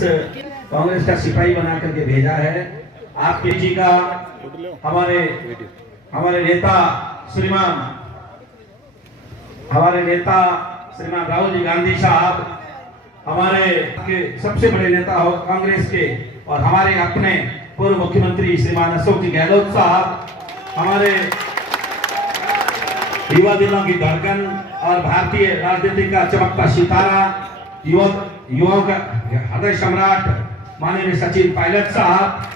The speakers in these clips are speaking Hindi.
कांग्रेस का सिपाही बना करके भेजा है। आपके जी का हमारे नेता श्रीमान राहुल जी गांधी साहब, हमारे के सबसे बड़े नेता हो कांग्रेस के, और हमारे अपने पूर्व मुख्यमंत्री श्रीमान अशोक जी गहलोत साहब, हमारे युवा दिलों की धड़कन और भारतीय राजनीति का चमकता सितारा, युवाओं का हृदय सम्राट माननीय सचिन पायलट साहब,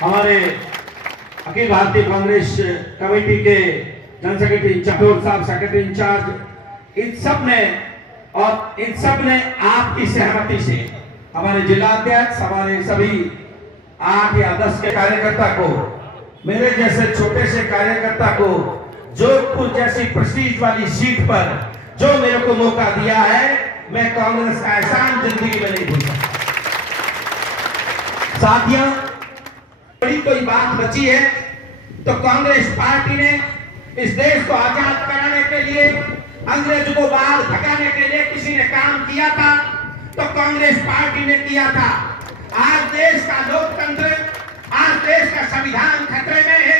हमारे अखिल भारतीय कांग्रेस कमेटी के जनरल सेक्रेटरी चटोर साहब, सेक्रेटरी इंचार्ज, इन सब ने आपकी सहमति से हमारे जिला अध्यक्ष, हमारे सभी 8 या 10 के कार्यकर्ता को, मेरे जैसे छोटे से कार्यकर्ता को जोधपुर जैसी प्रेस्टीज वाली सीट पर जो मेरे को मौका दिया है, मैं कांग्रेस का एहसान जिंदगी में नहीं भूल सकता। साथियों, बड़ी कोई बात बची है तो कांग्रेस पार्टी ने इस देश को आजाद कराने के लिए, अंग्रेजों को बाहर भगाने के लिए किसी ने काम किया था तो कांग्रेस पार्टी ने किया था। आज देश का लोकतंत्र, आज देश का संविधान खतरे में है।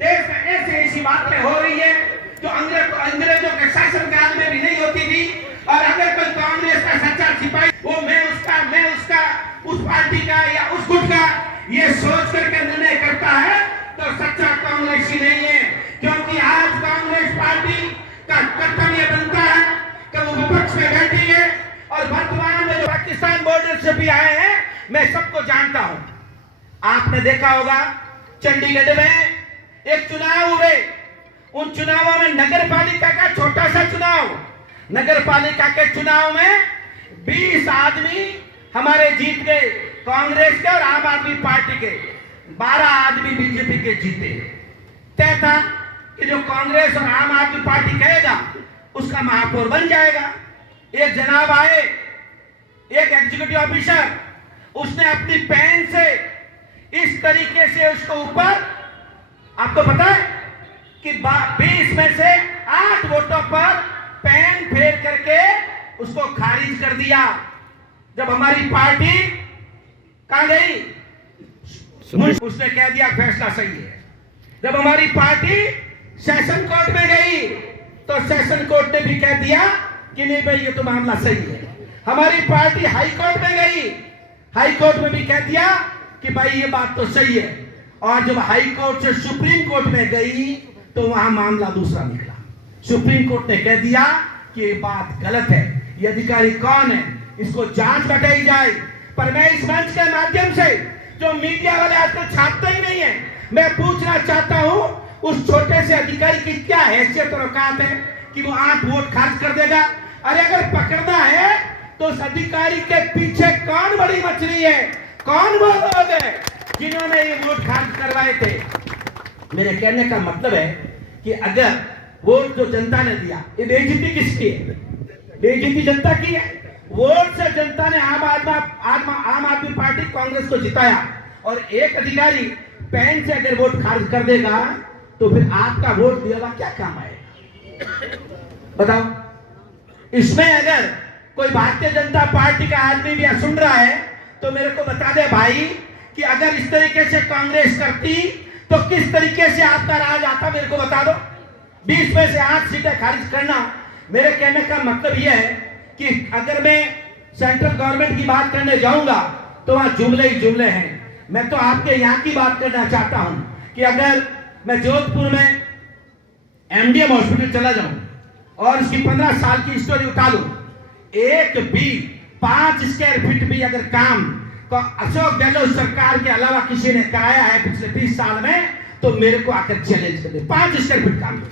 देश में ऐसी बातें हो रही है जो अंग्रेजों के शासनकाल में भी नहीं होती थी। और अगर कोई कांग्रेस का सच्चा सिपाही, वो मैं उसका, उस पार्टी का या उस गुट का, ये सोच करके निर्णय करता है तो सच्चा कांग्रेसी नहीं है। क्योंकि आज कांग्रेस पार्टी का कर्तव्य बनता है कि वो विपक्ष में बैठी है। और वर्तमान में जो पाकिस्तान बॉर्डर से भी आए हैं, मैं सबको जानता हूं। आपने देखा होगा चंडीगढ़ में एक चुनाव हुए, उन चुनावों में नगर पालिका का छोटा सा चुनाव, नगर पालिका के चुनाव में 20 आदमी हमारे जीत गए, कांग्रेस के और आम आदमी पार्टी के 12 आदमी बीजेपी के जीते। तय था कि जो कांग्रेस और आम आदमी पार्टी कहेगा उसका महापौर बन जाएगा। एक जनाब आए, एक एग्जीक्यूटिव ऑफिसर, उसने अपनी पेन से इस तरीके से उसको ऊपर, आपको पता है कि 20 में से 8 वोटों पर पेन फेर करके उसको खारिज कर दिया। जब हमारी पार्टी कहां गई, उसने कह दिया फैसला सही है। जब हमारी पार्टी सेशन कोर्ट में गई तो सेशन कोर्ट ने भी कह दिया कि नहीं भाई ये तो मामला सही है। हमारी पार्टी हाई कोर्ट में गई, हाई कोर्ट में भी कह दिया कि भाई ये बात तो सही है। और जब हाई कोर्ट से सुप्रीम कोर्ट में गई तो वहां मामला दूसरा निकला। सुप्रीम कोर्ट ने कह दिया कि ये बात गलत है, ये अधिकारी कौन है, इसको जांच बैठाई जाए। पर मैं इस मंच के माध्यम से, जो मीडिया वाले आजकल छापते ही नहीं है, मैं पूछना चाहता हूं उस छोटे से अधिकारी की क्या हैसियत और औकात है कि वो 8 वोट खर्च कर देगा। अरे अगर पकड़ना है तो उस अधिकारी के पीछे कौन बड़ी मछली है, कौन वो लोग है जिन्होंने ये वोट खर्च करवाए थे। मेरे कहने का मतलब है कि अगर वोट जो जनता ने दिया, ये बेइज्जती किसकी है? बेइज्जती जनता की है। वोट से जनता ने आम आदमी पार्टी कांग्रेस को जिताया, और एक अधिकारी पेन से अगर वोट खारिज कर देगा तो फिर आपका वोट दिया हुआ क्या काम आएगा? बताओ। इसमें अगर कोई भारतीय जनता पार्टी का आदमी भी सुन रहा है तो मेरे को बता दे भाई कि अगर इस तरीके से कांग्रेस करती तो किस तरीके से आपका राज आता, मेरे को बता दो। 20 में से 8 सीटें खारिज करना, मेरे कहने का मतलब यह है कि अगर मैं सेंट्रल गवर्नमेंट की बात करने जाऊंगा तो वहां जुमले ही जुमले हैं। मैं तो आपके यहां की बात करना चाहता हूं कि अगर मैं जोधपुर में एमडीएम हॉस्पिटल चला जाऊं और उसकी 15 साल की स्टोरी उठा लूं, एक भी 5 स्क्वायर फीट भी अगर काम तो अशोक गहलोत सरकार के अलावा किसी ने कराया है पिछले 20 साल में, तो मेरे को आकर चैलेंज कर दे। 5 स्क्वायर फीट काम,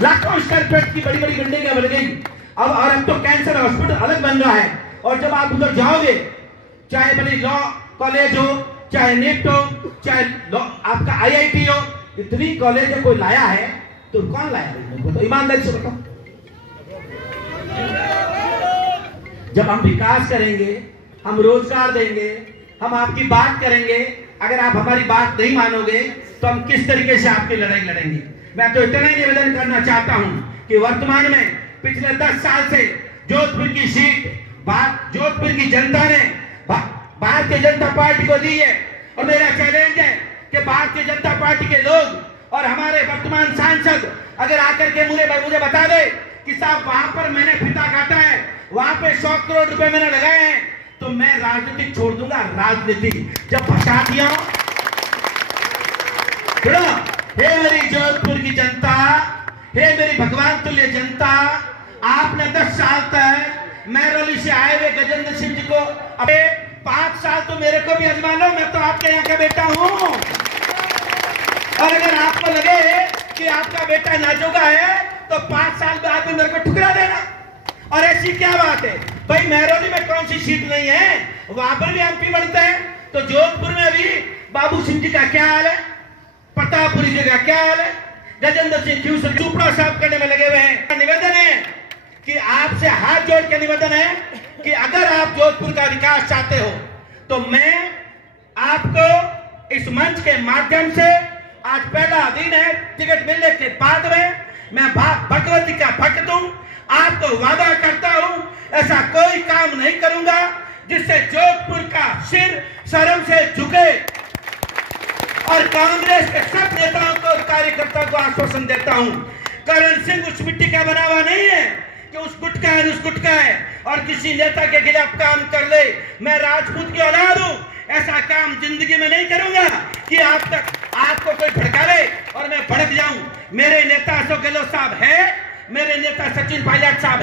लाखों स्क्वायर फीट की बड़ी बड़ी बिल्डिंगें बन गई। अब तो कैंसर हॉस्पिटल अलग बन रहा है। और जब आप उधर जाओगे, चाहे भले लॉ कॉलेज हो, चाहे निफ्ट हो, चाहे आपका आईआईटी हो, इतनी कॉलेज कोई लाया है तो कौन लाया है? तो ईमानदारी से बताओ। जब हम विकास करेंगे, हम रोजगार देंगे, हम आपकी बात करेंगे, अगर आप हमारी बात नहीं मानोगे तो हम किस तरीके से आपकी लड़ाई लड़ेंगे? मैं तो इतना ही निवेदन करना चाहता हूं कि वर्तमान में पिछले 10 साल से जोधपुर की सीट, जोधपुर की जनता ने भारतीय जनता पार्टी को दी है। और मेरा चैलेंज है कि भारतीय जनता पार्टी के लोग और हमारे वर्तमान सांसद अगर आकर के मुझे बता दे कि साहब वहां पर मैंने फिता काटा है, वहां पे 100 करोड़ रुपए मैंने लगाए हैं, तो मैं राजनीति छोड़ दूंगा। राजनीति जब फंसा दिया सुनो, हे मेरी जोधपुर की जनता, हे मेरी भगवान तुल्य जनता, आपने 10 साल तक महरौली से आए हुए गजेंद्र सिंह जी को, अबे 5 साल तो मेरे को भी आजमा लो, मैं तो आपके यहाँ का बेटा हूं। और अगर आपको लगे कि आपका बेटा नाजोगा है तो 5 साल बाद में मेरे को ठुकरा देना। और ऐसी क्या बात है भाई, महरौली में कौन सी सीट नहीं है, वहां पर भी एमपी बनते हैं। तो जोधपुर में अभी बाबू सिंह जी का क्या हाल है, प्रतापपुरी जी का क्या हाल है, गजेंद्र सिंह क्यों चुपड़ा साफ करने में लगे हुए हैं। निवेदन है कि आपसे हाथ जोड़ के निवेदन है कि अगर आप जोधपुर का विकास चाहते हो तो मैं आपको इस मंच के माध्यम से, आज पहला दिन है, टिकट मिलने के बाद में मैं भगवती का भक्त हूं, आपको वादा करता हूं ऐसा कोई काम नहीं करूंगा जिससे जोधपुर का सिर शर्म से झुके। और कांग्रेस के सब नेताओं को, कार्यकर्ताओं को आश्वासन देता हूं, करण सिंह उस मिट्टी का बना हुआ नहीं है कि उस गुटका है उस गुटका है और किसी नेता के खिलाफ काम कर ले। मैं राजपूत की औलाद हूं, ऐसा काम जिंदगी में नहीं करूंगा कि आपको कोई भड़कावे और मैं भड़क जाऊं। मेरे नेता अशोक गहलोत साहब है, मेरे नेता सचिन पायलट साहब है।